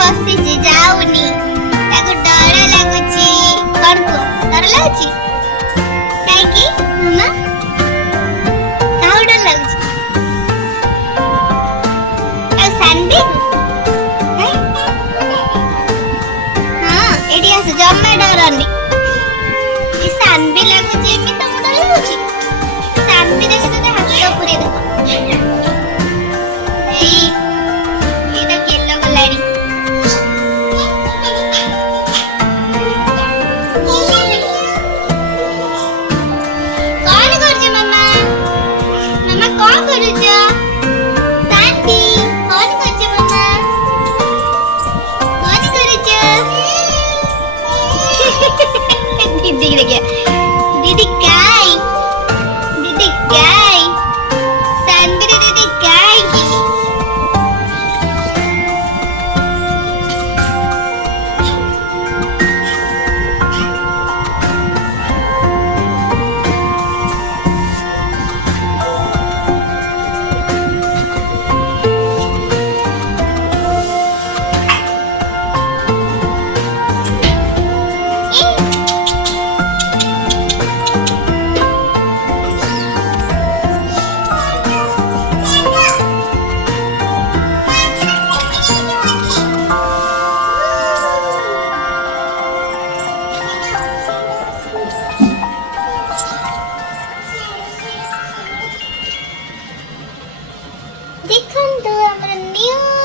ବସିଛି ଯାଉନି ତାକୁ ଡର ଲାଗୁଛି। କଣ କୁହ ଡର ଲାଗୁଛି କାହିଁକି ମାମା କାହାକୁ ଡର ଲାଗୁଛି? ଆଉ ସାନଭି ହଁ ଏଠି ଆସ ଜମା ଡରନି। ସାନଭି ଲାଗୁଛି ଏମିତି ତମକୁ ଡର ଲାଗୁଛି? ସାନଭି ଦେଖ ତତେ ହାତ ପୁରେଇ ଦବ। ଏଇଟା କେଲ ଗଲାଣି। କଣ କରୁଛ ମାମା? ମାମା କଣ କରୁଛ? ସାନଭି କଣ କରୁଛ ମାମା? କଣ କରୁଛ? दीदी देखिए दीदी काय सानवी दीदी काय देखो तो हमारा न्यू